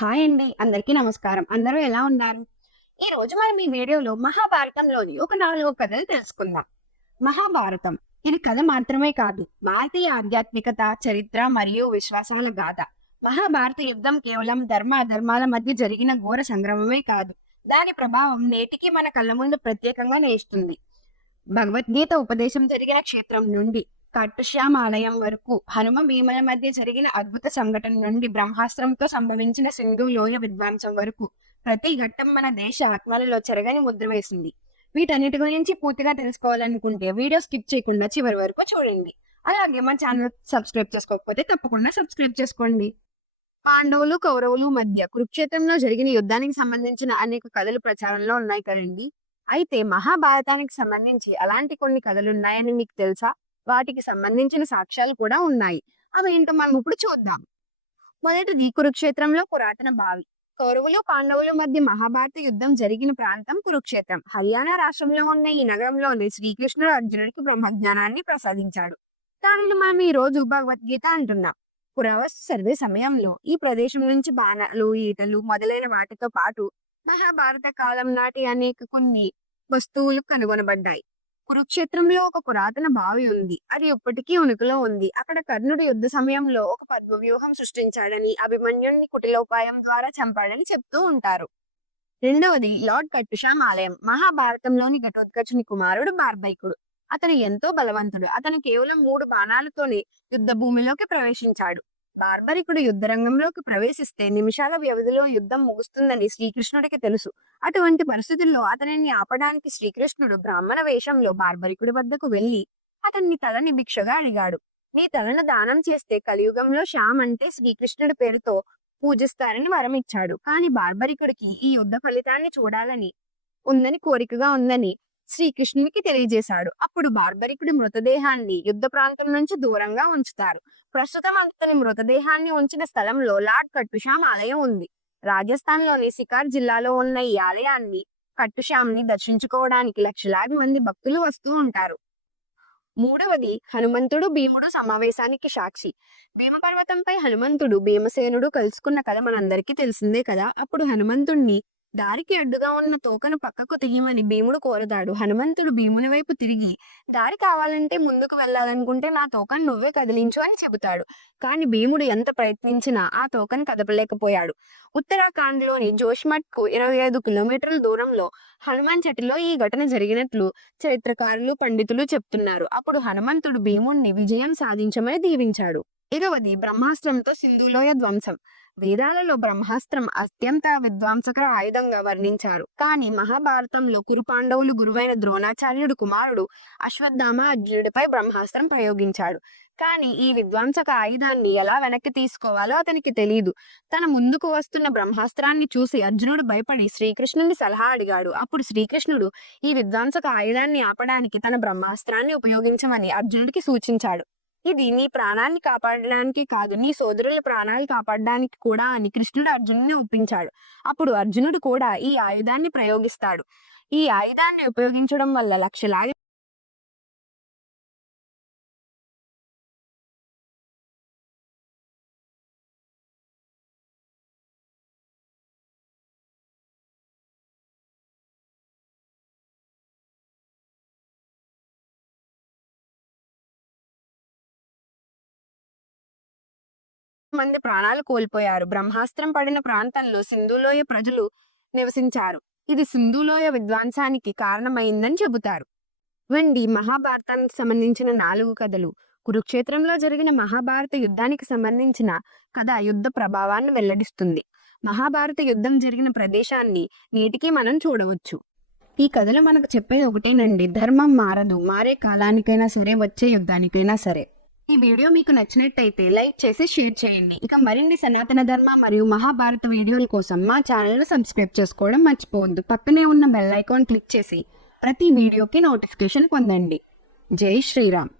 Hi అండి అందరికీ నమస్కారం. అందరూ ఎలా ఉన్నారు? ఈ రోజు మనం ఈ వీడియోలో మహాభారతంలోని ఒక నాలుగు కథలు తెలుసుకుందాం. మహాభారతం ఇది కథ మాత్రమే కాదు భారతీయ ఆధ్యాత్మికత చరిత్ర మరియు విశ్వాసాల గాథ. మహాభారత యుద్ధం కేవలం ధర్మ అధర్మాల మధ్య జరిగిన ఘోర సంగ్రమమే కాదు దాని ప్రభావం నేటికి మన కళ్ళ ముందు ప్రత్యేకంగా నేస్తుంది భగవద్గీత ఉపదేశం జరిగిన క్షేత్రం నుండి కట్టుశ్యామ ఆలయం వరకు హనుమ భీమల మధ్య జరిగిన అద్భుత సంఘటన నుండి బ్రహ్మాస్త్రంతో సంభవించిన సింధు లోయ విధ్వంసం వరకు ప్రతి ఘట్టం మన దేశ ఆత్మలలో చెరగని ముద్ర వేసింది. వీటన్నిటి గురించి పూర్తిగా తెలుసుకోవాలనుకుంటే వీడియో స్కిప్ చేయకుండా చివరి వరకు చూడండి. అలాగే మన ఛానల్ సబ్స్క్రైబ్ చేసుకోకపోతే తప్పకుండా సబ్స్క్రైబ్ చేసుకోండి. పాండవులు కౌరవులు మధ్య కురుక్షేత్రంలో జరిగిన యుద్ధానికి సంబంధించిన అనేక కథలు ప్రచారంలో ఉన్నాయి కదండి. అయితే మహాభారతానికి సంబంధించి అలాంటి కొన్ని కథలు ఉన్నాయని మీకు తెలుసా? వాటికి సంబంధించిన సాక్ష్యాలు కూడా ఉన్నాయి. అవి ఏంటో మనం ఇప్పుడు చూద్దాం. మొదటిది కురుక్షేత్రంలో పురాతన బావి. కౌరవులు పాండవుల మధ్య మహాభారత యుద్ధం జరిగిన ప్రాంతం కురుక్షేత్రం. హర్యానా రాష్ట్రంలో ఉన్న ఈ నగరంలోని శ్రీకృష్ణుడు అర్జునుడికి బ్రహ్మజ్ఞానాన్ని ప్రసాదించాడు. దానిని మనం ఈ రోజు భగవద్గీత అంటున్నాం. పురావస్తు సర్వే సమయంలో ఈ ప్రదేశం నుంచి బాణాలు ఈటలు మొదలైన వాటితో పాటు మహాభారత కాలం నాటి అనేక కొన్ని వస్తువులు కనుగొనబడ్డాయి. కురుక్షేత్రంలో ఒక పురాతన బావి ఉంది. అది ఇప్పటికీ ఉనికిలో ఉంది. అక్కడ కర్ణుడు యుద్ధ సమయంలో ఒక పద్మ వ్యూహం సృష్టించాడని అభిమన్యుణ్ణి కుటిలోపాయం ద్వారా చంపాడని చెప్తూ ఉంటారు. రెండవది లార్డ్ కట్టుషాం ఆలయం. మహాభారతంలోని ఘటోత్కచుని కుమారుడు బార్బైకుడు. అతను ఎంతో బలవంతుడు. అతను కేవలం మూడు బాణాలతోనే యుద్ధ భూమిలోకి ప్రవేశించాడు. బార్బరికుడు యుద్ధ రంగంలోకి ప్రవేశిస్తే నిమిషాల వ్యవధిలో యుద్ధం ముగుస్తుందని శ్రీకృష్ణుడికి తెలుసు. అటువంటి పరిస్థితుల్లో అతనిని ఆపడానికి శ్రీకృష్ణుడు బ్రాహ్మణ వేషంలో బార్బరికుడి వద్దకు వెళ్ళి అతన్ని తలని భిక్షగా అడిగాడు. నీ తలను దానం చేస్తే కలియుగంలో శ్యామ్ అంటే శ్రీకృష్ణుడి పేరుతో పూజిస్తారని వరం ఇచ్చాడు కానీ బార్బరికుడికి ఈ యుద్ధ ఫలితాన్ని చూడాలని ఉందని కోరికగా ఉందని శ్రీకృష్ణునికి తెలియజేశాడు. అప్పుడు బార్బరికుడి మృతదేహాన్ని యుద్ధ ప్రాంతం నుంచి దూరంగా ఉంచుతారు. ప్రస్తుతం అతని మృతదేహాన్ని ఉంచిన స్థలంలో లార్డ్ కట్టుషాం ఆలయం ఉంది. రాజస్థాన్లోని సికార్ జిల్లాలో ఉన్న ఈ ఆలయాన్ని కట్టుశ్యామ్ని దర్శించుకోవడానికి లక్షలాది మంది భక్తులు వస్తూ ఉంటారు. మూడవది హనుమంతుడు భీముడు సమావేశానికి సాక్షి. భీమపర్వతంపై హనుమంతుడు భీమసేనుడు కలుసుకున్న కథ మనందరికీ తెలిసిందే కదా? అప్పుడు హనుమంతుణ్ణి దారికి అడ్డుగా ఉన్న తోకను పక్కకు తీయమని భీముడు కోరతాడు. హనుమంతుడు భీముని వైపు తిరిగి దారి కావాలంటే ముందుకు వెళ్ళాలనుకుంటే నా తోకను నువ్వే కదిలించు అని చెబుతాడు. కానీ భీముడు ఎంత ప్రయత్నించినా ఆ తోకను కదపలేకపోయాడు. ఉత్తరాఖండ్లోని జోష్మట్కు ఇరవై ఐదు కిలోమీటర్ల దూరంలో హనుమాన్ చెట్టులో ఈ ఘటన జరిగినట్లు చరిత్రకారులు పండితులు చెప్తున్నారు. అప్పుడు హనుమంతుడు భీముణ్ణి విజయం సాధించమని దీవించాడు. ఇరవది బ్రహ్మాస్త్రంతో సింధులోయ ధ్వంసం. వేదాలలో బ్రహ్మాస్త్రం అత్యంత విధ్వంసకర ఆయుధంగా వర్ణించారు. కానీ మహాభారతంలో కురు పాండవులు గురువైన ద్రోణాచార్యుడు కుమారుడు అశ్వత్థామ అర్జునుడిపై బ్రహ్మాస్త్రం ప్రయోగించాడు. కానీ ఈ విధ్వంసక ఆయుధాన్ని ఎలా వెనక్కి తీసుకోవాలో అతనికి తెలియదు తన ముందుకు వస్తున్న బ్రహ్మాస్త్రాన్ని చూసి అర్జునుడు భయపడి శ్రీకృష్ణుని సలహా అడిగాడు. అప్పుడు శ్రీకృష్ణుడు ఈ విధ్వంసక ఆయుధాన్ని ఆపడానికి తన బ్రహ్మాస్త్రాన్ని ఉపయోగించమని అర్జునుడికి సూచించాడు. ఇది నీ ప్రాణాన్ని కాపాడడానికి కాదు నీ సోదరుల ప్రాణాలు కాపాడడానికి కూడా అని కృష్ణుడు అర్జునుడిని ఒప్పించాడు. అప్పుడు అర్జునుడు కూడా ఈ ఆయుధాన్ని ప్రయోగిస్తాడు. ఈ ఆయుధాన్ని ఉపయోగించడం వల్ల లక్షలాది మంది ప్రాణాలు కోల్పోయారు. బ్రహ్మాస్త్రం పడిన ప్రాంతంలో సింధులోయ ప్రజలు నివసించారు. ఇది సింధులోయ విధ్వంసానికి కారణమైందని చెబుతారు. వెండి మహాభారతానికి సంబంధించిన నాలుగు కథలు కురుక్షేత్రంలో జరిగిన మహాభారత యుద్ధానికి సంబంధించిన కథ యుద్ధ ప్రభావాన్ని వెల్లడిస్తుంది. మహాభారత యుద్ధం జరిగిన ప్రదేశాన్ని నేటికి మనం చూడవచ్చు. ఈ కథలు మనకు చెప్పేది ఒకటేనండి. ధర్మం మారదు. మారే కాలానికైనా సరే వచ్చే యుద్ధానికైనా సరే. ఈ వీడియో మీకు నచ్చినట్టయితే లైక్ చేసి షేర్ చేయండి. ఇక మరిన్ని సనాతన ధర్మ మరియు మహాభారత వీడియోల కోసం మా ఛానల్ను సబ్స్క్రైబ్ చేసుకోవడం మర్చిపోవద్దు. పక్కనే ఉన్న బెల్ ఐకాన్ క్లిక్ చేసి ప్రతి వీడియోకి నోటిఫికేషన్ పొందండి. జై శ్రీరామ్.